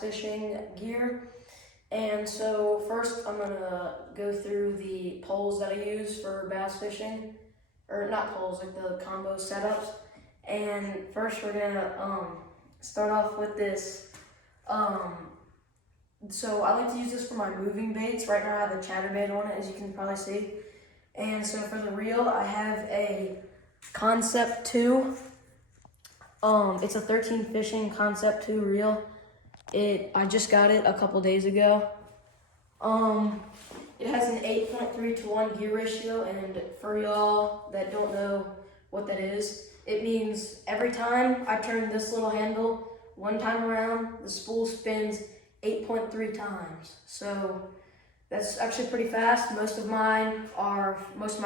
fishing gear. And so first I'm gonna go through the poles that I use for bass fishing, or not poles, like the combo setups. And first we're gonna start off with this. So I like to use this for my moving baits. Right now I have a chatterbait on it, as you can probably see. And so for the reel, I have a Concept 2. It's a 13 fishing Concept 2 reel. I just got it a couple days ago. It has an 8.3-to-1 gear ratio, and for y'all that don't know what that is, it means every time I turn this little handle one time around, the spool spins 8.3 times. So that's actually pretty fast. Most of my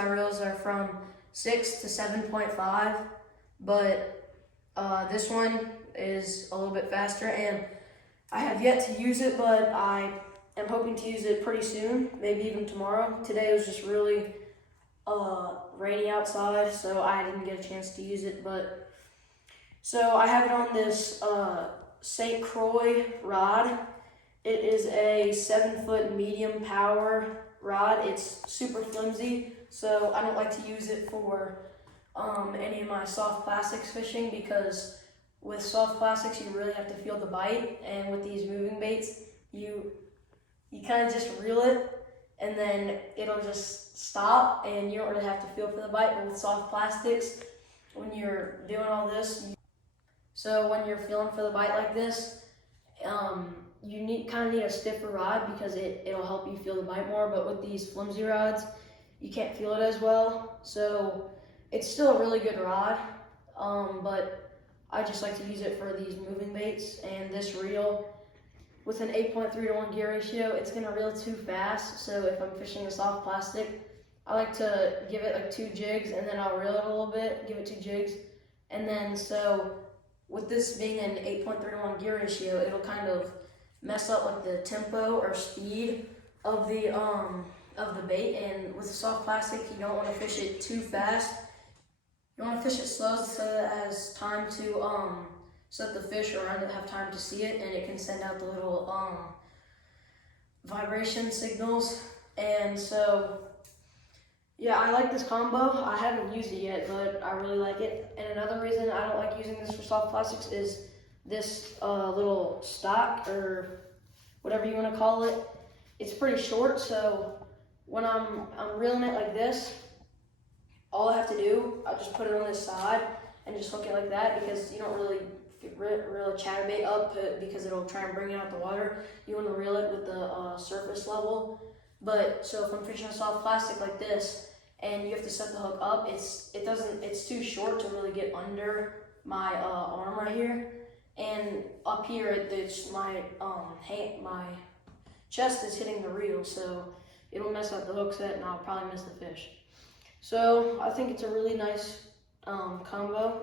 reels are from 6 to 7.5, but this one is a little bit faster, and I have yet to use it, but I am hoping to use it pretty soon, maybe even tomorrow. Today was just really rainy outside, so I didn't get a chance to use it. But so I have it on this St. Croix rod. It is a 7-foot medium power rod. It's super flimsy, so I don't like to use it for any of my soft plastics fishing, because with soft plastics you really have to feel the bite, and with these moving baits you kind of just reel it and then it'll just stop and you don't really have to feel for the bite. But with soft plastics, when you're doing all this, so when you're feeling for the bite like this, you kind of need a stiffer rod, because it'll help you feel the bite more. But with these flimsy rods, you can't feel it as well. So it's still a really good rod, but I just like to use it for these moving baits. And this reel, with an 8.3-to-1 gear ratio, it's gonna reel too fast. So if I'm fishing a soft plastic, I like to give it like 2 jigs, and then I'll reel it a little bit, give it 2 jigs. And then so with this being an 8.3-to-1 gear ratio, it'll kind of mess up like the tempo or speed of the bait. And with a soft plastic, you don't want to fish it too fast. You want to fish it slow so that it has time to so that the fish around it have time to see it, and it can send out the little vibration signals. And so yeah, I like this combo. I haven't used it yet, but I really like it. And another reason I don't like using this for soft plastics is this little stock, or whatever you want to call it. It's pretty short, so when I'm reeling it like this, all I have to do, I just put it on this side and just hook it like that, because you don't really reel a chatterbait up, because it'll try and bring it out the water. You want to reel it with the surface level. But so if I'm fishing a soft plastic like this, and you have to set the hook up, it's too short to really get under my arm right here, and up here it's my chest is hitting the reel, so it'll mess up the hook set, and I'll probably miss the fish. So I think it's a really nice combo.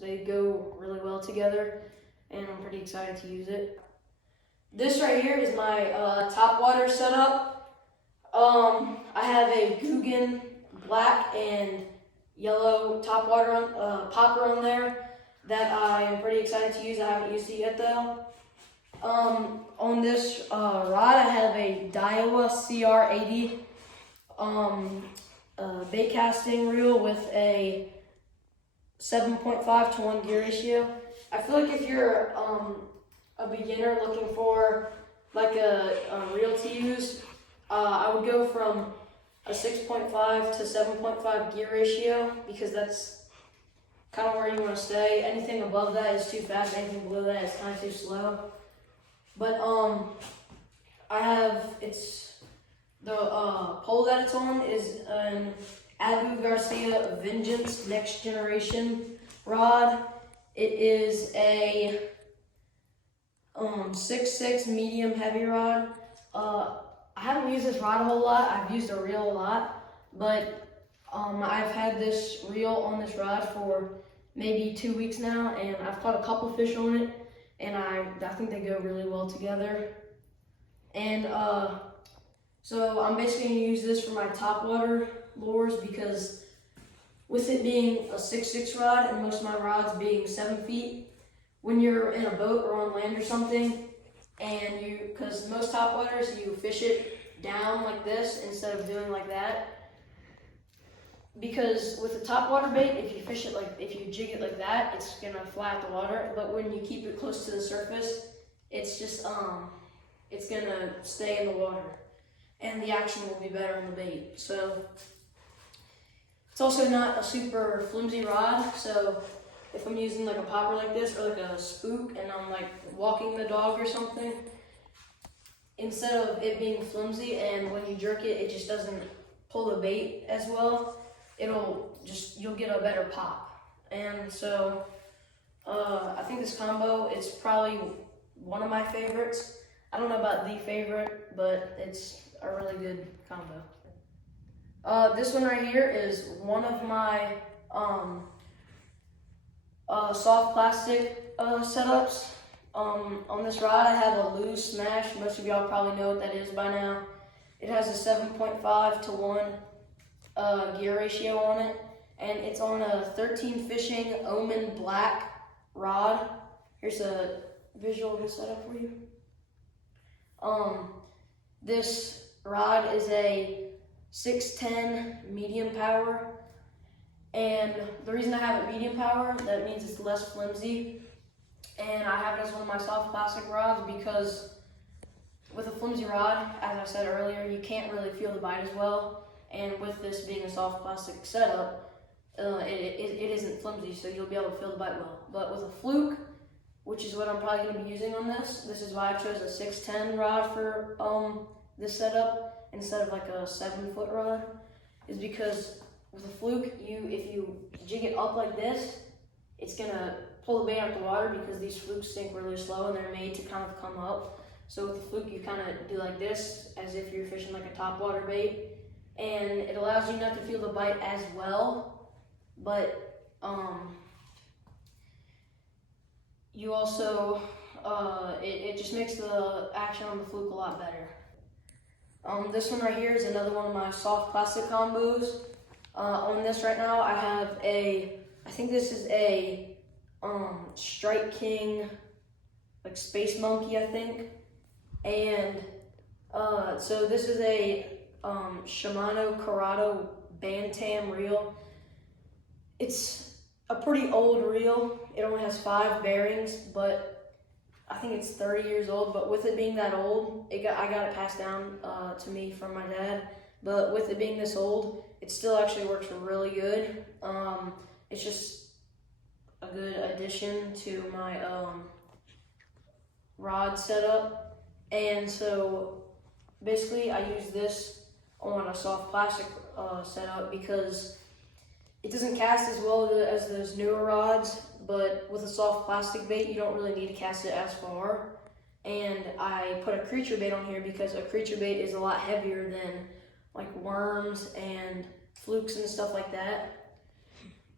They go really well together, and I'm pretty excited to use it. This right here is my top water setup. I have a Googan black and yellow top water popper on there that I am pretty excited to use. I haven't used it yet though. On this rod, I have a Daiwa CR80 bait casting reel with a 7.5-to-1 gear ratio. I feel like if you're a beginner looking for like a reel to use, I would go from a 6.5 to 7.5 gear ratio, because that's kind of where you want to stay. Anything above that is too fast, anything below that is kind of too slow. But the pole that it's on is an Abu Garcia Vengeance Next Generation rod. It is a 6.6 medium heavy rod. I haven't used this rod a whole lot. I've used a reel a lot, but I've had this reel on this rod for maybe 2 weeks now, and I've caught a couple fish on it, and I think they go really well together. And so I'm basically going to use this for my topwater lures, because with it being a 6.6 rod and most of my rods being 7 feet, when you're in a boat or on land or something, and because most topwaters, you fish it down like this instead of doing like that. Because with a topwater bait, if you jig it like that, it's gonna fly out the water. But when you keep it close to the surface, it's just it's gonna stay in the water, and the action will be better on the bait. So it's also not a super flimsy rod. So if I'm using like a popper like this or like a spook, and I'm like walking the dog or something, instead of it being flimsy and when you jerk it, it just doesn't pull the bait as well. You'll get a better pop. And so I think this combo is probably one of my favorites. I don't know about the favorite, but it's a really good combo. This one right here is one of my soft plastic setups. On this rod I have a Lew's Smash. Most of y'all probably know what that is by now. It has a 7.5 to 1 gear ratio on it, and it's on a 13 fishing Omen black rod. Here's a visual of the setup for you. This rod is a 610 medium power, and the reason I have it medium power, that means it's less flimsy, and I have it as one of my soft plastic rods because with a flimsy rod, as I said earlier, you can't really feel the bite as well. And with this being a soft plastic setup, it isn't flimsy, so you'll be able to feel the bite well. But with a fluke, which is what I'm probably going to be using on this is why I chose a 610 rod for this setup instead of like a 7-foot rod, is because with a fluke, if you jig it up like this, it's going to pull the bait out the water because these flukes sink really slow and they're made to kind of come up. So with the fluke, you kind of do like this as if you're fishing like a topwater bait. And it allows you not to feel the bite as well, but you also, it just makes the action on the fluke a lot better. This one right here is another one of my soft plastic combos. On this right now, I have I think this is a Strike King, like Space Monkey, I think. And so this is a Shimano Corrado Bantam reel. It's a pretty old reel. It only has 5 bearings, but I think it's 30 years old. But with it being that old, I got it passed down to me from my dad. But with it being this old, it still actually works really good. It's just a good addition to my rod setup. And so basically I use this on a soft plastic setup because it doesn't cast as well as those newer rods, but with a soft plastic bait, you don't really need to cast it as far. And I put a creature bait on here because a creature bait is a lot heavier than like worms and flukes and stuff like that.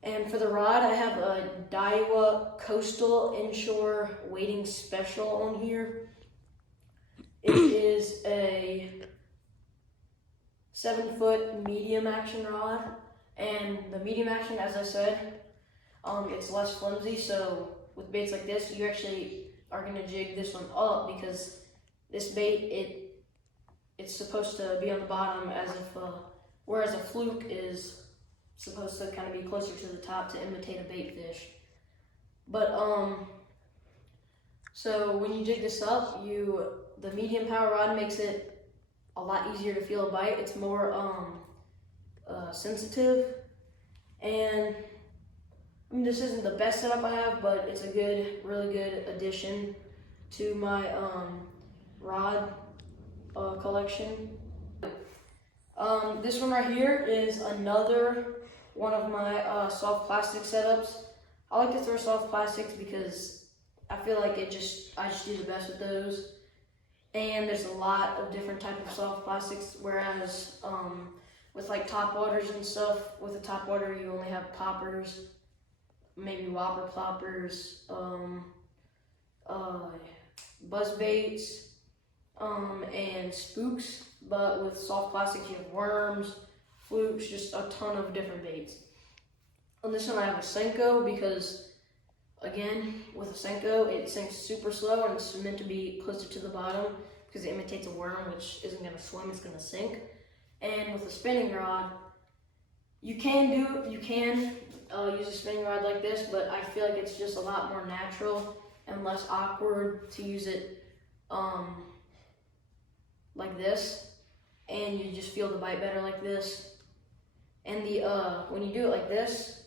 And for the rod, I have a Daiwa Coastal Inshore Wading Special on here. It is a 7-foot medium action rod, and the medium action, as I said, it's less flimsy. So with baits like this, you actually are gonna jig this one up because this bait, it's supposed to be on the bottom as if, whereas a fluke is supposed to kind of be closer to the top to imitate a bait fish. But so when you jig this up, the medium power rod makes it a lot easier to feel a bite. It's more sensitive, and I mean, this isn't the best setup I have, but it's a really good addition to my rod collection. This one right here is another one of my soft plastic setups. I like to throw soft plastics because I feel like I just do the best with those. And there's a lot of different types of soft plastics, whereas with like top waters and stuff, with a top water you only have poppers, maybe whopper ploppers, buzz baits, and spooks. But with soft plastics you have worms, flukes, just a ton of different baits. On this one I have a Senko because Again, with a Senko, it sinks super slow and it's meant to be closer to the bottom because it imitates a worm, which isn't gonna swim, it's gonna sink. And with a spinning rod, you can use a spinning rod like this, but I feel like it's just a lot more natural and less awkward to use it like this, and you just feel the bite better like this. And when you do it like this,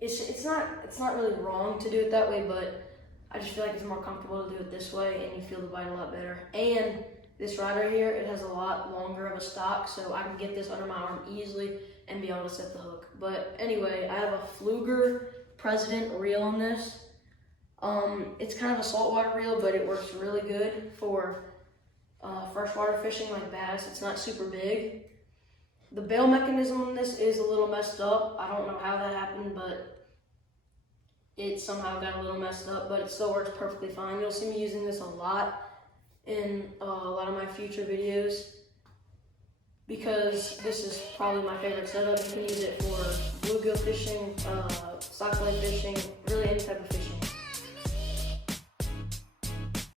it's not really wrong to do it that way, but I just feel like it's more comfortable to do it this way, and you feel the bite a lot better. And this rod right here, it has a lot longer of a stock, so I can get this under my arm easily and be able to set the hook. But anyway, I have a Pflueger President reel on this. It's kind of a saltwater reel, but it works really good for freshwater fishing like bass. It's not super big. The bail mechanism on this is a little messed up. I don't know how that happened, but it somehow got a little messed up, but it still works perfectly fine. You'll see me using this a lot in a lot of my future videos because this is probably my favorite setup. You can use it for bluegill fishing, sockeye fishing, really any type of fishing.